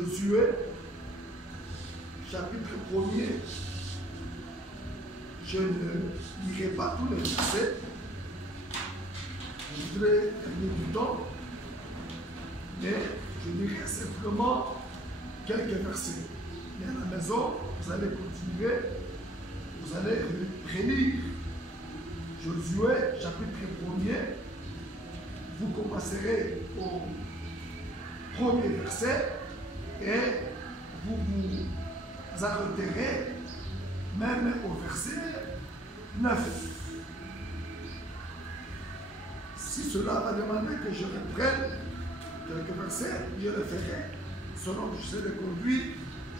Josué, chapitre 1er. Je ne lirai pas tous les versets. Je voudrais gagner du temps, mais je dirai simplement quelques versets. Et à la maison, vous allez continuer, vous allez relire Josué, chapitre 1er. Vous commencerez au premier verset et vous vous arrêterez même au verset 9. Si cela va demander que je reprenne quelques versets, je le ferai selon que je sais le conduire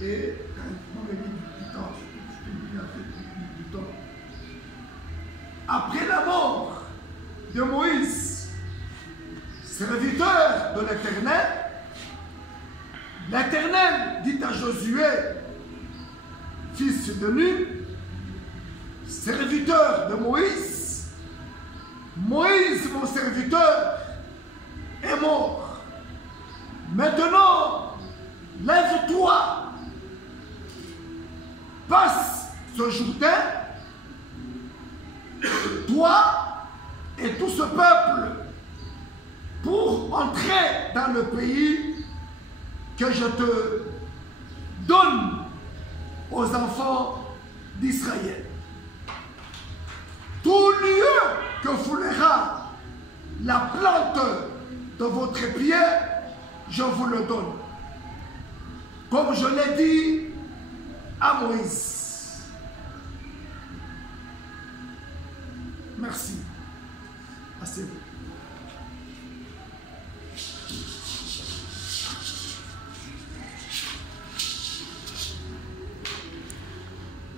et quand on me dit du temps, du temps. Après la mort de Moïse, serviteur de l'Éternel, l'Éternel dit à Josué, fils de Nun, serviteur de Moïse, Moïse, mon serviteur, est mort. Maintenant, lève-toi, passe ce Jourdain, toi et tout ce peuple, pour entrer dans le pays que je te donne aux enfants d'Israël. Tout lieu que foulera la plante de votre pied, je vous le donne. Comme je l'ai dit à Moïse. Merci. Assez.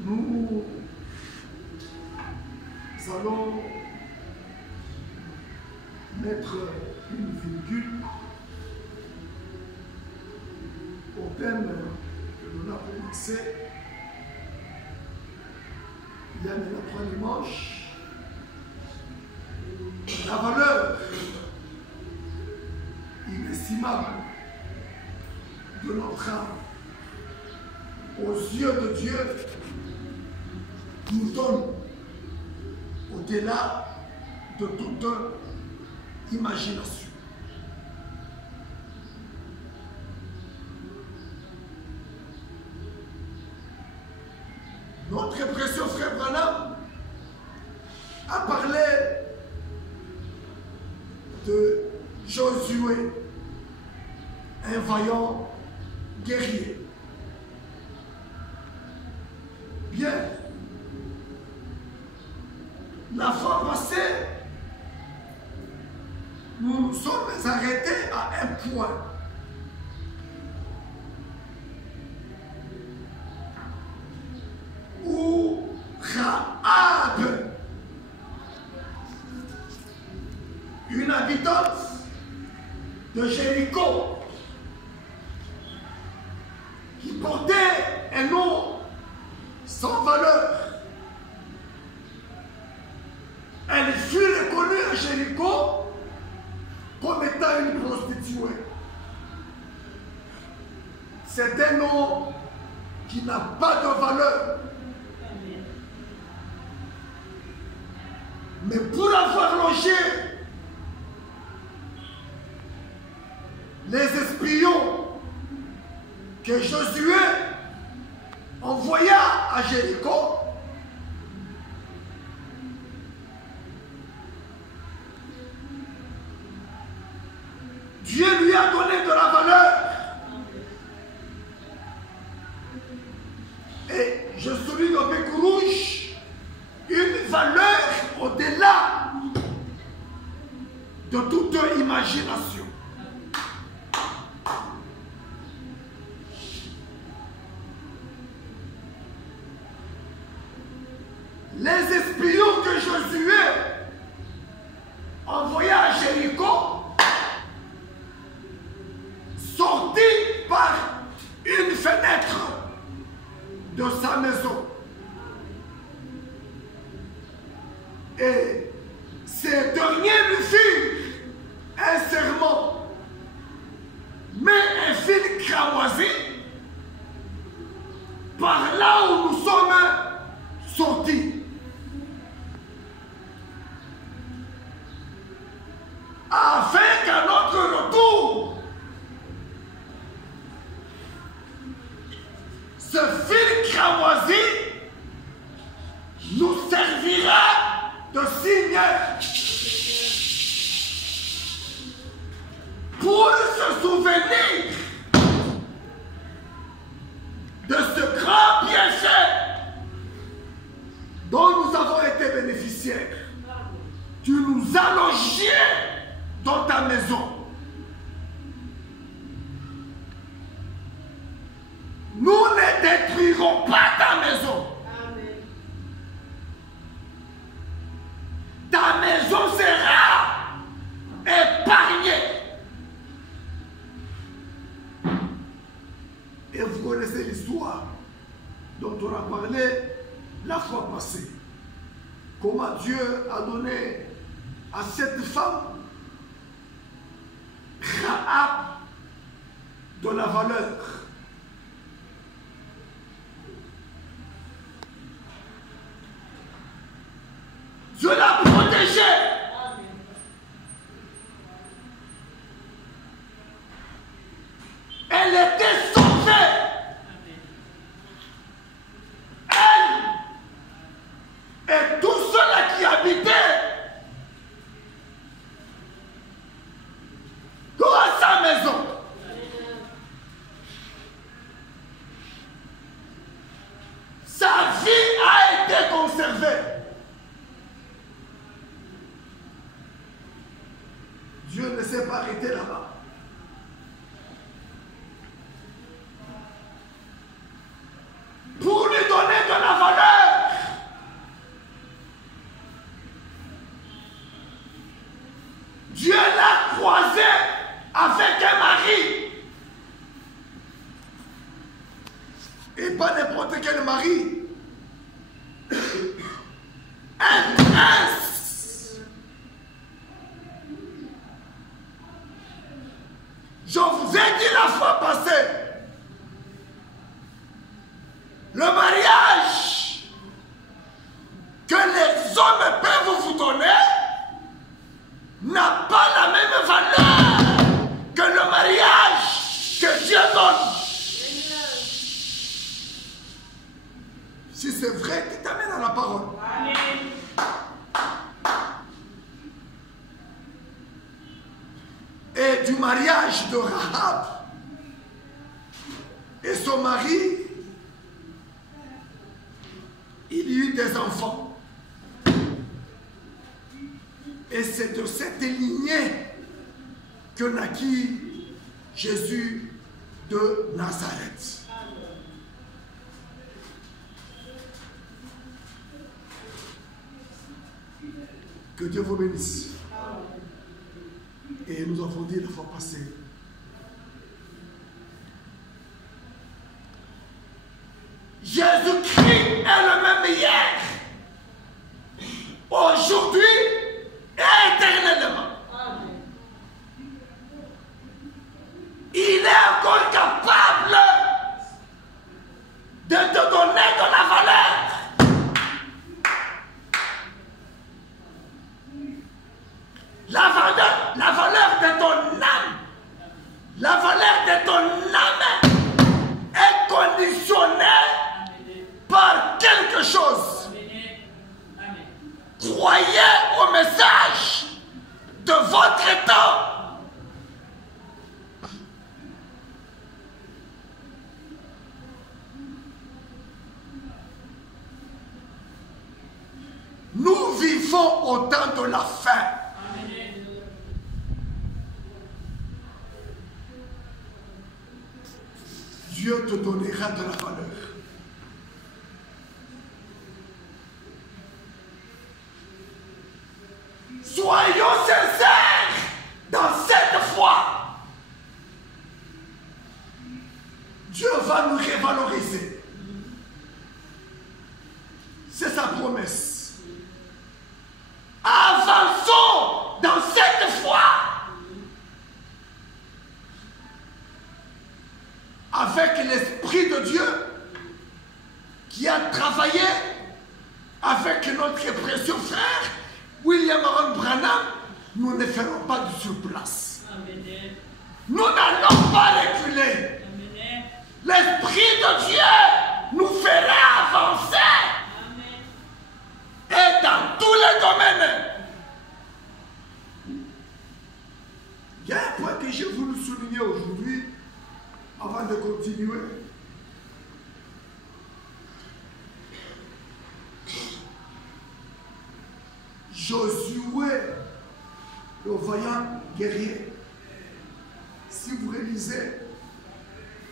Nous allons mettre une virgule au thème que l'on a commencé il y a maintenant 3 dimanches. La valeur inestimable de notre âme aux yeux de Dieu nous donne au-delà de toute imagination. Notre précieux frère Branham a parlé de Josué, un vaillant guerrier. Bien. La fois passée, nous nous sommes arrêtés à un point. Où Rahab, une habitante de Jéricho, qui portait un nom sans valeur, elle fut reconnue à Jéricho comme étant une prostituée. C'est un nom qui n'a pas de valeur. Mais pour avoir logé les espions que Josué envoya à Jéricho, Dieu lui a donné de la valeur. Et je souligne au bec rouge une valeur au-delà de toute imagination. Les espions que Josué envoya à Jéricho sortis par une fenêtre de sa maison. Et ces derniers lui firent un serment. Mais un fil cramoisi ce fil cramoisi nous servira de signe pour se souvenir de ce grand bienfait dont nous avons été bénéficiaires. Tu nous as logés dans ta maison. Nous ne détruirons pas ta maison. Amen. Ta maison sera épargnée. Et vous connaissez l'histoire dont on a parlé la fois passée. Comment Dieu a donné à cette femme Rahab de la valeur. Dieu l'a protégée. Elle était sauvée. Elle et tous ceux-là qui habitaient dans sa maison. Sa vie a été conservée. Dieu ne s'est pas arrêté là-bas. Pour lui donner de la valeur. Dieu l'a croisé avec un mari. Et pas n'importe quel mari. Un prince. Je vous ai dit la fois passée, le mariage que les hommes peuvent vous donner n'a pas la même valeur que le mariage que Dieu donne. Si c'est vrai, tu t'amènes à la parole. Amen. Et du mariage de Rahab et son mari, il y eut des enfants. Et c'est de cette lignée que naquit Jésus de Nazareth. Que Dieu vous bénisse. Et nous avons dit la fois passée, Jésus-Christ est le même hier, aujourd'hui et éternellement. Il est encore capable de te donner de la valeur. La valeur de ton âme, la valeur de ton âme est conditionnée par quelque chose. Croyez au message de votre temps. Nous vivons au temps de la fin. Dieu te donnera de la valeur. Soyons sincères dans cette foi. Dieu va nous revaloriser. C'est sa promesse. Avançons dans cette foi. Avec l'Esprit de Dieu qui a travaillé avec notre précieux frère William Aaron Branham, nous ne ferons pas du surplace. Nous n'allons pas reculer. L'Esprit de Dieu Avant de continuer, Josué, le vaillant guerrier, si vous réalisez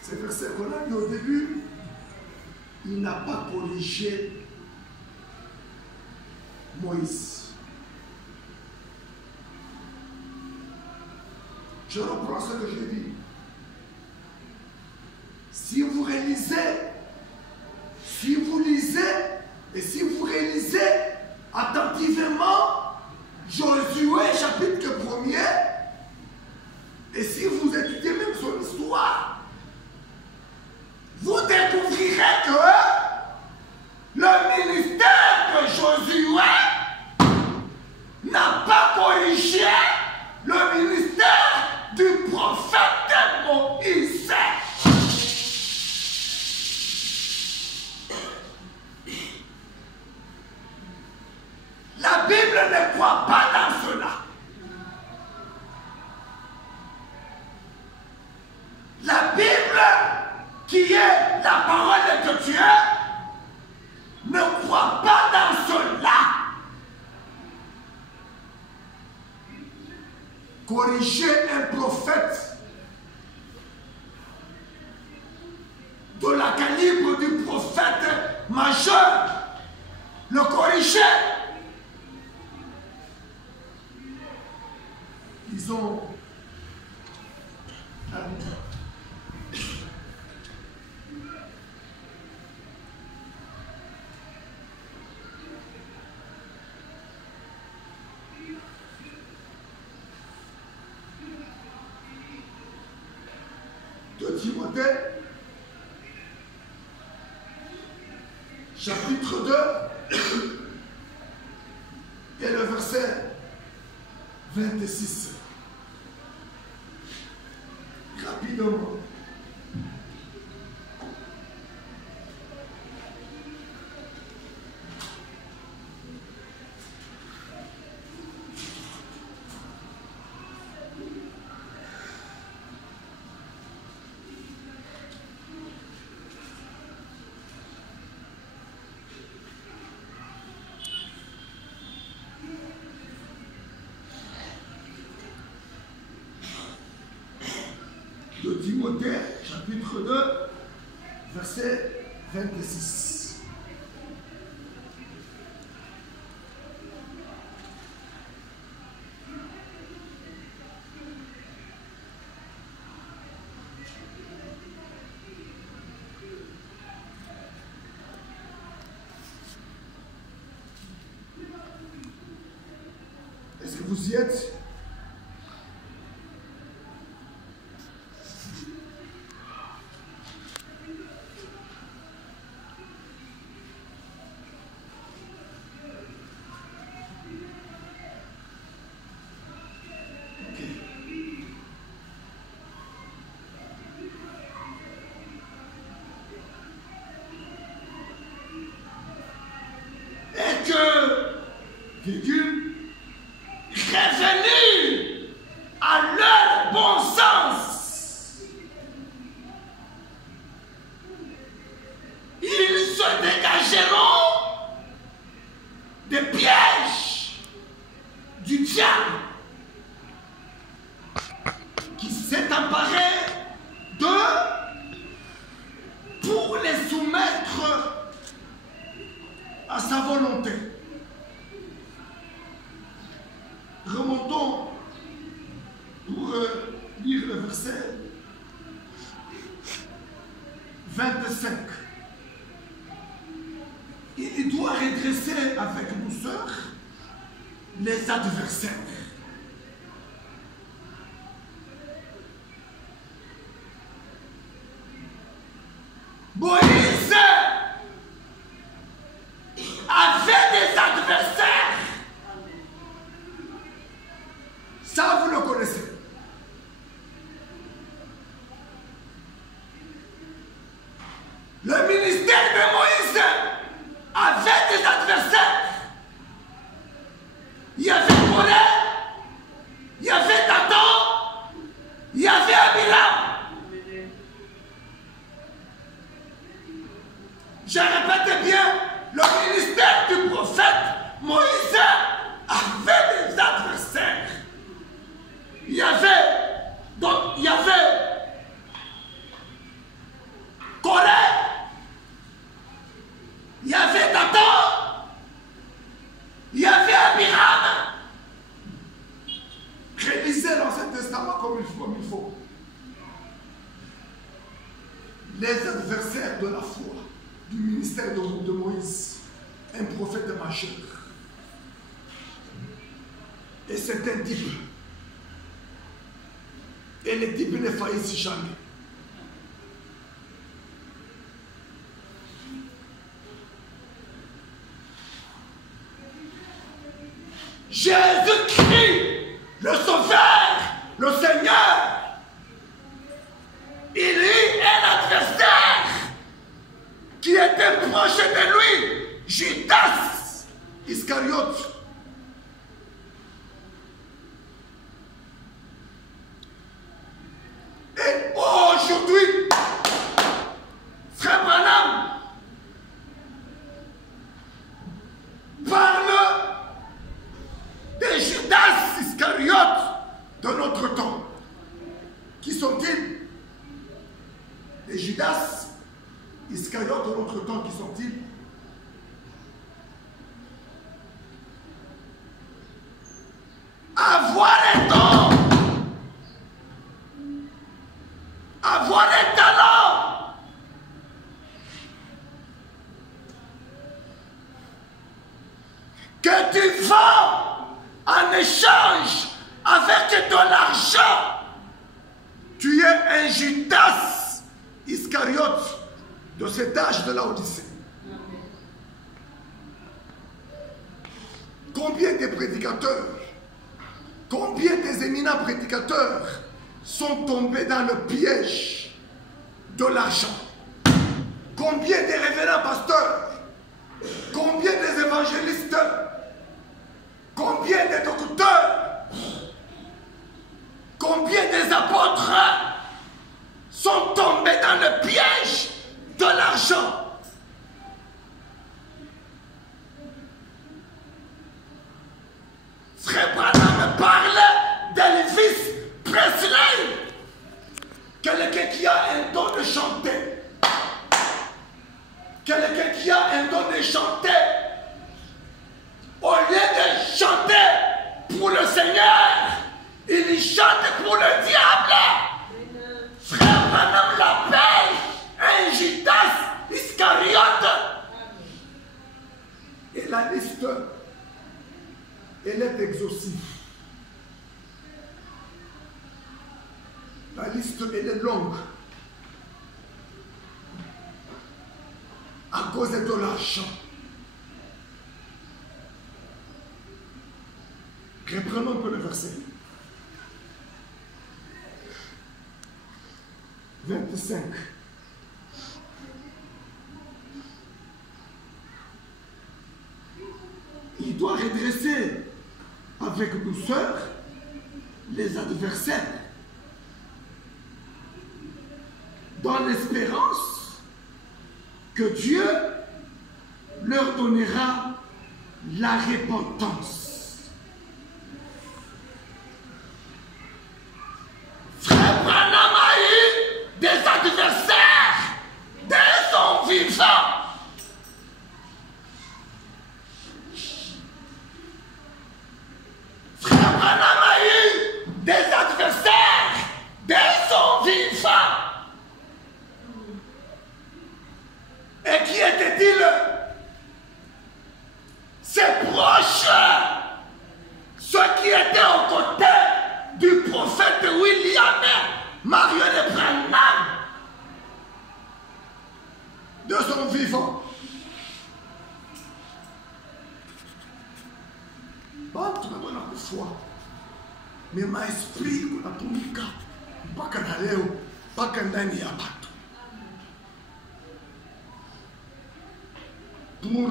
ces versets qu'on a mis au début, il n'a pas corrigé Moïse. Je reprends ce que je dis. Si vous réalisez, si vous lisez et si vous réalisez attentivement Josué chapitre 1er, et si vous étudiez même son histoire, vous découvrirez que le ministère de Josué n'a pas corrigé le ministère du prophète Moïse. La Bible ne croit pas dans cela. La Bible, qui est la parole de Dieu, ne croit pas dans cela. Corriger un prophète de la calibre du prophète majeur, le corriger, ils ont de Timothée, chapitre 2, et le verset 26. Rapidement. De Timothée, chapitre 2, verset 26. Est-ce que vous y êtes? Revenir à leur bon sens. Ils se dégageront des pièges du diable qui s'est emparé d'eux pour les soumettre à sa volonté. Remontons pour lire le verset 25. Il doit redresser avec douceur les adversaires. Moïse avait des adversaires. Ça, vous le connaissez. Le ministère de Moïse avait des adversaires. Il y avait Corée, il y avait Dathan, il y avait Abiram. Je répète bien, le ministère du prophète Moïse avait des adversaires. Il y avait Corée, il y avait Dathan, il y avait Abraham. Réalisez l'Ancien Testament comme il faut. Les adversaires de la foi, du ministère de Moïse, un prophète majeur. Et c'est un type. Et les types ne faillissent jamais. Jésus-Christ, le Sauveur, le Seigneur, il eut un adversaire qui était proche de lui, Judas Iscariote. Et aujourd'hui, Frère Branham parle de Judas Iscariote de notre temps. Qui sont-ils? Les Judas Iscariote de notre temps, qui sont-ils? Avoir les dons, avoir les talents, que tu vends en échange avec de l'argent. Tu es un Judas Iscariote de cet âge de la Odyssée. Combien de prédicateurs, combien des éminents prédicateurs sont tombés dans le piège de l'argent? Combien de révérends pasteurs, combien des évangélistes, combien des docteurs, combien des apôtres sont tombés dans le piège de l'argent? Frère Branham parle d'Elvis Presley, quelqu'un qui a un don de chanter, quelqu'un qui a un don de chanter, au lieu de chanter pour le Seigneur, il chante pour le diable. Frère Branham l'appelle un Judas Iscariote. Et la liste, elle est exhaustive. La liste, elle est longue. À cause de l'argent. Reprenons un peu le verset. 25. Il doit redresser avec douceur les adversaires, dans l'espérance que Dieu leur donnera la repentance. Frère Branham a eu des adversaires dès son vivant. Frère Branham a eu des adversaires dès son vivant. Et qui était-il? Ses proches, ceux qui étaient aux côtés du prophète William Marion Branham de son vivant. Bon, tu me donnes la foi. Mais ma esprit, on a tout mis cas. Pas qu'un aléo, pas qu'un dernier abattu. Pour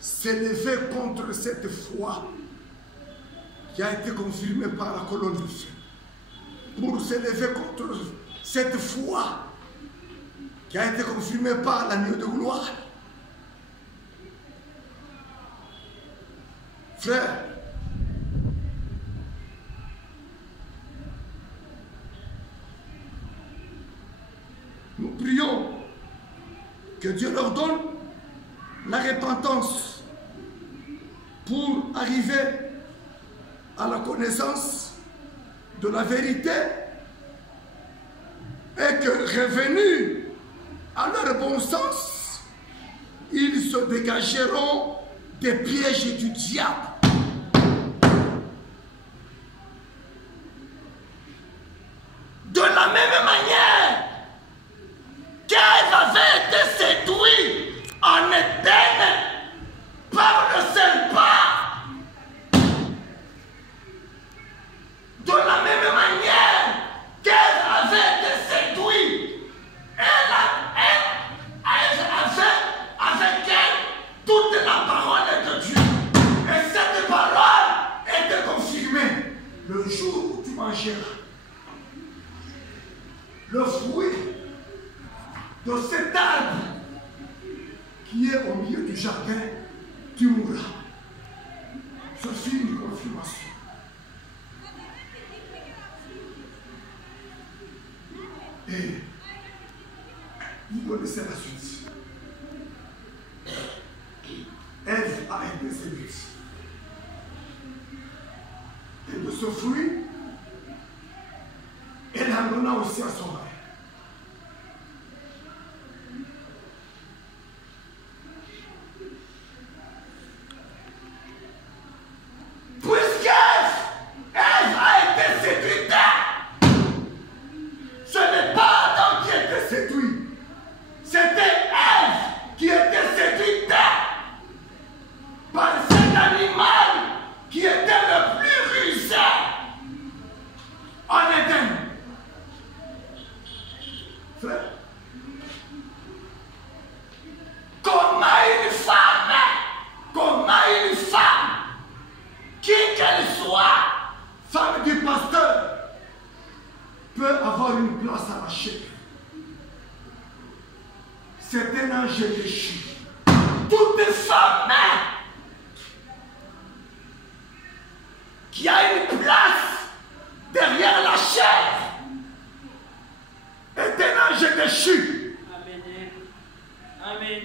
s'élever contre cette foi qui a été confirmée par la colonne de feu. Pour s'élever contre cette foi qui a été confirmé par l'agneau de gloire. Frère, nous prions que Dieu leur donne la repentance pour arriver à la connaissance de la vérité et que revenus à leur bon sens, ils se dégageront des pièges du diable. De la même manière qu'Ève avait été séduite en Éden par le serpent, de la même manière qu'Ève avait été séduite, Ève avait avec elle toute la parole de Dieu. Et cette parole était confirmée le jour où tu mangeras le fruit de cet arbre qui est au milieu du jardin, tu mourras. Ceci est une confirmation. Et vous connaissez la suite. Ève a été séduite. Et de ce fruit, elle en donna aussi à son mari. Femme du pasteur peut avoir une place arrachée. C'est un ange déchu. Toute femme qui a une place derrière la chair est un ange déchu. Amen. Amen.